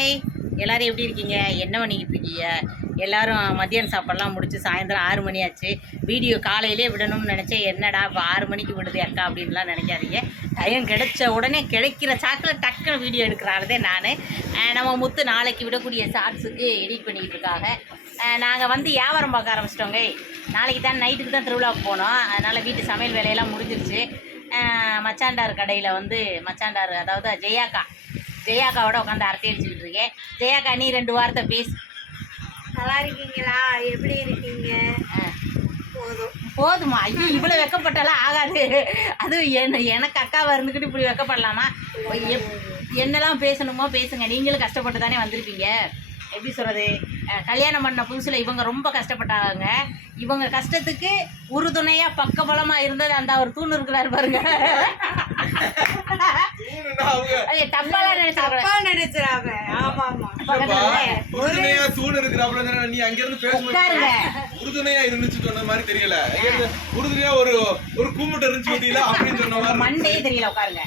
Hi. எல்லோரும் எப்படி இருக்கீங்க? என்ன பண்ணிக்கிட்டு இருக்கீங்க? எல்லோரும் மதியானம் சாப்பாடெல்லாம் முடிச்சு சாயந்தரம் ஆறு மணி ஆச்சு. வீடியோ காலையிலே விடணும்னு நினச்சேன். என்னடா இப்போ ஆறு மணிக்கு விடுது அக்கா அப்படின்லாம் நினைக்காதீங்க. டைம் கிடைச்ச உடனே கிடைக்கிற சாக்கில் டக்குன்னு வீடியோ எடுக்கிறானதே நான். நம்ம முத்து நாளைக்கு விடக்கூடிய ஷார்ட்ஸுக்கு எடிட் பண்ணிக்கிட்டு இருக்காங்க. நாங்கள் வந்து வியாபாரம் பார்க்க ஆரம்பிச்சிட்டோங்க. நாளைக்கு தான் நைட்டுக்கு தான் திருவிழாவுக்கு போனோம். அதனால் வீட்டு சமையல் வேலையெல்லாம் முடிஞ்சிருச்சு. மச்சாண்டார் கடையில் வந்து மச்சாண்டார் அதாவது ஜெயாக்கா. ஜெயாக்காவோட உட்காந்து அரட்டை அடிச்சுக்கிட்டு இருக்கேன். ஜெயாக்கா நீ ரெண்டு வார்த்தை பேசு. நல்லா இருக்கீங்களா? எப்படி இருக்கீங்க? போதும். போதுமா ஐயோ இவ்வளோ வெக்கப்பட்டாலாம் ஆகாது. அது என்ன எனக்கு அக்காவை இருந்துக்கிட்டு இப்படி வெக்கப்படலாமா? என்னெல்லாம் பேசணுமோ பேசுங்க. நீங்களும் கஷ்டப்பட்டு தானே வந்திருப்பீங்க. எப்படி சொல்கிறது கல்யாணம் பண்ண புதுசில் இவங்க ரொம்ப கஷ்டப்பட்டாங்க. இவங்க கஷ்டத்துக்கு உறுதுணையாக பக்கபலமாக இருந்தது அந்த ஒரு தூண் இருக்கிறாரு பாருங்க. நீ அங்க இருந்து பேசும்போது உறுதுணையா இருந்துச்சு சொன்ன மாதிரி தெரியல. உறுதுணையா ஒரு ஒரு கூமுட்டை இருந்துச்சு அப்படின்னு சொன்ன மாதிரி மண்டே தெரியல உட்காருங்க.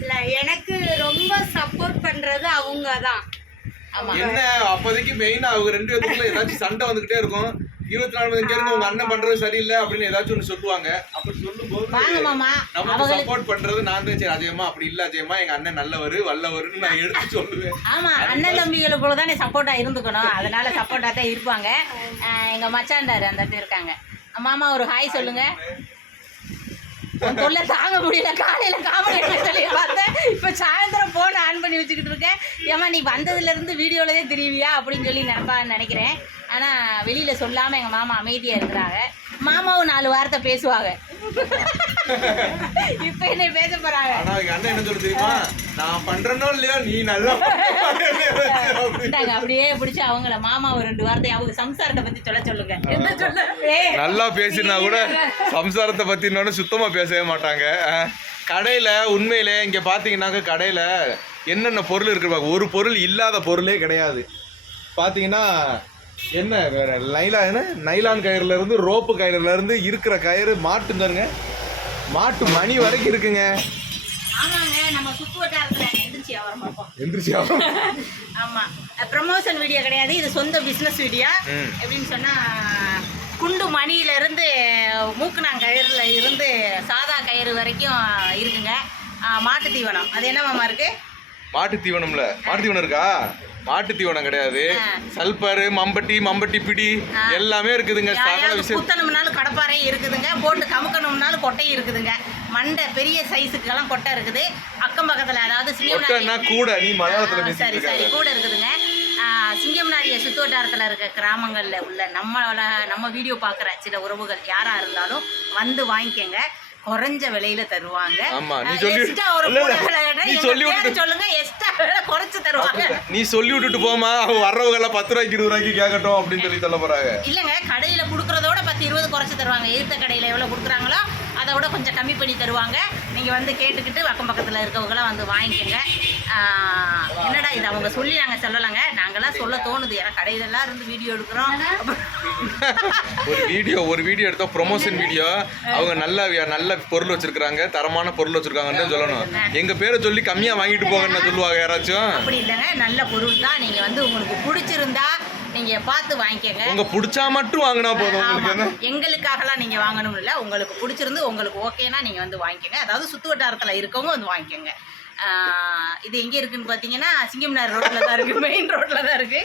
இல்ல எனக்கு ரொம்ப சப்போர்ட் பண்றது அவங்க தான் என்ன அப்போதைக்கு மெயினா அவங்க ரெண்டு பேருக்குள்ள ஏதாச்சும் சண்டை வந்துகிட்டே இருக்கும். இருபத்தி நாலு மணி நேரம் உங்க அண்ணன் பண்றது சரியில்லை அப்படின்னு ஏதாச்சும் ஒண்ணு சொல்லுவாங்க. அப்படி சொல்லும் வாங்க போது மாமா. நமக்கு அவங்களுக்கு சப்போர்ட் பண்றது நான் தான். சரி அஜயமா அப்படி இல்ல அஜயமா எங்க அண்ணன் நல்லவரு வல்லவருன்னு நான் எடுத்து சொல்லுவேன். ஆமா அண்ணன் தம்பிகளுக்குள்ள தானே சப்போர்ட்டா இருந்துக்கணும். அதனால சப்போர்ட்டா தான் இருப்பாங்க. எங்க மச்சாண்டாரு அந்த இடத்துல இருக்காங்க. மாமா ஒரு ஹாய் சொல்லுங்க. தொல்லை தாங்க முடியல. காலையில காமெடி சொல்லி பார்த்தேன். இப்ப சாயந்தரம் போன் ஆன் பண்ணி வச்சுக்கிட்டு இருக்கேன். ஏமா நீ வந்ததுல இருந்து வீடியோலதே தெரியுவியா அப்படின்னு சொல்லி நினைப்பான்னு நினைக்கிறேன். ஆனா வெளியில சொல்லாம எங்க மாமா அமைதியா இருக்கிறாங்க. மாமாவும் நாலு வார்த்தை பேசுவாங்க. இப்ப என்ன பேச போறாங்க. ஆனா எங்க அண்ணன் என்ன சொல்லு தெரியுமா? நான் பண்றேனோ இல்லையோ நீ நல்லா அப்படியே பிடிச்சி அவங்கள மாமா ஒரு ரெண்டு வார்த்தை அவங்க சம்சாரத்தை பத்தி சொல்ல சொல்லுங்க. என்ன சொல்ல? நல்லா பேசினா கூட சம்சாரத்தை பத்தி இன்னொன்னு சுத்தமா பேசவே மாட்டாங்க. கடையில உண்மையிலே இங்க பாத்தீங்கன்னாக்க கடையில என்னென்ன பொருள் இருக்கு பாருங்க. ஒரு பொருள் இல்லாத பொருளே கிடையாது. பாத்தீங்கன்னா என்ன வேற லைலா என்ன? நைலான் கயிறுல இருந்து ரோப்பு கயிறுல இருந்து இருக்கிற கயிறு மாட்டு தருங்க மாட்டு மணி வரைக்கும் இருக்குங்க. எந்திரிச்சு ஆமா. ப்ரமோஷன் வீடியோ கிடையாது இது சொந்த பிசினஸ் வீடியோ. எப்படின்னு சொன்னா குண்டு மணியில இருந்து மூக்குனாங்கயிறுல இருந்து சாதா கயிறு வரைக்கும் இருக்குங்க. மாட்டு தீவனம். அது என்ன மாமா இருக்கு? மாட்டு தீவனம்ல. மாட்டு தீவனம் இருக்கா? மாட்டு தீவனம் கிடையாது. சல்பரு மம்பட்டி மம்பட்டி பிடி. எல்லாமே இருக்குதுங்க. சகல விஷயம் குத்தணும்னாலும் கடப்பாறை இருக்குதுங்க. போட்டு கமுக்கணும்னாலும் கொட்டை இருக்குதுங்க. மண்டை பெரிய சைஸுக்கெல்லாம் கொட்டை இருக்குது. அக்கம் பக்கத்தில் அதாவது சிங்கம்னாரி கூட நீ மலையாளத்துல சரி சரி. கூட இருக்குதுங்க. ஆ, சிங்கம்னாரிய சுத்து வட்டாரத்தில் இருக்க கிராமங்களில் உள்ள நம்மளோட நம்ம வீடியோ பார்க்குற சில உறவுகள் யாராக இருந்தாலும் வந்து வாங்கிக்கங்க. குறைஞ்ச விலையில தருவாங்க. ஆமா, நீ சொல்லி- நீ சொல்லி விட்டு- சொல்லுங்க எக்ஸ்ட்ரா விலை குறைச்சு தருவாங்க. நீ சொல்லி விட்டுட்டு போமா அவங்க வர்றவங்க எல்லாம் பத்து ரூபாய்க்கு இருபது ரூபாய்க்கு கேட்கட்டும் அப்படின்னு சொல்லி சொல்ல போறாங்க. இல்லைங்க கடையில் கொடுக்குறதோட பத்து இருபது குறைச்சி தருவாங்க. எதிர்த்த கடையில் எவ்வளோ கொடுக்குறாங்களோ அதை விட கொஞ்சம் கம்மி பண்ணி தருவாங்க. நீங்கள் வந்து கேட்டுக்கிட்டு அக்கம் பக்கத்தில் இருக்கவங்களாம் வந்து வாங்கிக்கோங்க. என்னடா இது அவங்க சொல்லி நாங்கள் சொல்லலைங்க. நாங்களாம் சொல்ல தோணுது. ஏன்னா கடையிலலாம் இருந்து வீடியோ எடுக்கிறோம். ஒரு வீடியோ ஒரு வீடியோ எடுத்தா ப்ரொமோஷன் வீடியோ அவங்க நல்ல நல்ல பொருள் வச்சிருக்காங்க தரமான பொருள் வச்சிருக்காங்கன்னு தான் சொல்லணும். எங்க பேரை சொல்லி கம்மியா வாங்கிட்டு போங்கன்னு சொல்லுவாங்க யாராச்சும். அப்படி இல்லைங்க. நல்ல பொருள் தான். நீங்கள் வந்து உங்களுக்கு பிடிச்சிருந்தா நீங்கள் பார்த்து வாங்கிக்கோங்க. உங்க பிடிச்சா மட்டும் வாங்கினா போதும். உங்களுக்கு எங்களுக்காகலாம் நீங்க வாங்கணும் இல்ல. உங்களுக்கு பிடிச்சிருந்து உங்களுக்கு ஓகேனா நீங்க வந்து வாங்கிக்கோங்க. அதாவது சுத்து வட்டாரத்துல இருக்கவங்க வந்து வாங்கிக்கோங்க. இது எங்க இருக்குன்னு பாத்தீங்கன்னா சிங்கம்னார் ரோட்ல தான் இருக்கு மெயின் ரோட்ல தான் இருக்கு.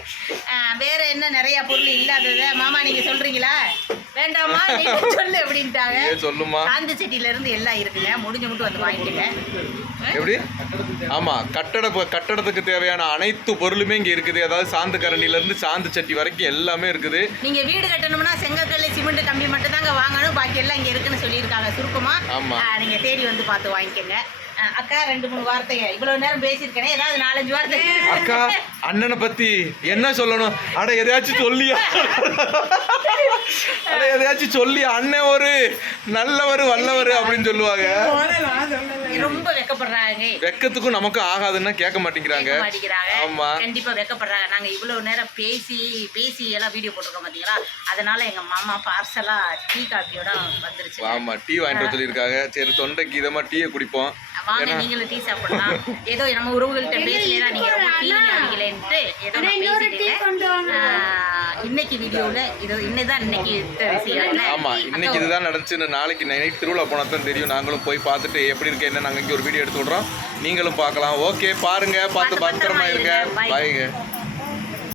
ஆஹ் வேற என்ன நிறைய பொருள் இல்லாதத? மாமா நீங்க சொல்றீங்களா? வேண்டாமா? நீங்க சொல்லு அப்படின்ட்டாங்க. சொல்லுமா? சாந்தி செட்டியில இருந்து எல்லாம் இருக்குங்க. முடிஞ்ச மட்டும் வந்து வாங்கிக்கோங்க. எப்படி? ஆமா கட்டட கட்டடத்துக்கு தேவையான அனைத்து பொருளுமே இங்க இருக்குது. அதாவது சாந்து கரண்டில இருந்து சாந்து சட்டி வரைக்கும் எல்லாமே இருக்குது. நீங்க வீடு கட்டணும்னா செங்கக்கல் சிமெண்ட் கம்பி மட்டும் தாங்க வாங்கணும். பாக்கி எல்லாம் இங்க இருக்குன்னு சொல்லியிருக்காங்க. சுருக்கமா ஆமா. ஆஹ் நீங்க தேடி வந்து பார்த்து வாங்கிக்கோங்க. அக்கா ரெண்டு மூணு வார்த்தைங்க. இவ்வளவு நேரம் பேசியிருக்கேனே ஏதாவது நாலஞ்சு வார்த்தை. அக்கா அண்ணனை பத்தி என்ன சொல்லணும்? அட எதையாச்சும் சொல்லியா? அட எதையாச்சும் சொல்லி அண்ணன் ஒரு நல்லவர் வல்லவர் அப்படின்னு சொல்லுவாங்க. ரொம்ப வெக்கப்படுறாங்க. வெக்கத்துக்கும் நமக்கும் ஆகாதுன்னா கேட்க மாட்டேங்கிறாங்க. ஆமா. கண்டிப்பா வெக்கப்படுறாங்க. நாங்க இவ்வளவு நேரம் பேசி பேசி எல்லாம் வீடியோ போட்டிருக்கோம் பாத்தீங்களா? அதனால எங்க மாமா பார்சலா டீ காப்பியோட வந்துருச்சு ஆமா டீ வாங்கிட்டு சொல்லியிருக்காங்க. சரி தொண்டைக்கு இதமா டீயை குடிப்போம். வாங்க நீங்களும் டீ சாப்பிடலாம். ஏதோ நம்ம உறவுகள்கிட்ட பேசலாம் நீங்க ரொம்ப ஃபீலிங் ஆகிக்கலன்ட்டு ஏதோ ஆஹ், இன்னைக்கு வீடியோவில் இது இன்னைதான் இன்னைக்கு எடுத்த விஷயம் என்ன? ஆமா. இன்னைக்கு இதுதான் நடந்துச்சுன்னு நாளைக்கு நைட் திருவிழா போனா தான் தெரியும். நாங்களும் போய் பார்த்துட்டு எப்படி இருக்கு என்ன நாங்க இங்க ஒரு வீடியோ எடுத்து விடுறோம். நீங்களும் பார்க்கலாம். ஓகே பாருங்க பார்த்து பத்திரமா இருங்க. பாய்ங்க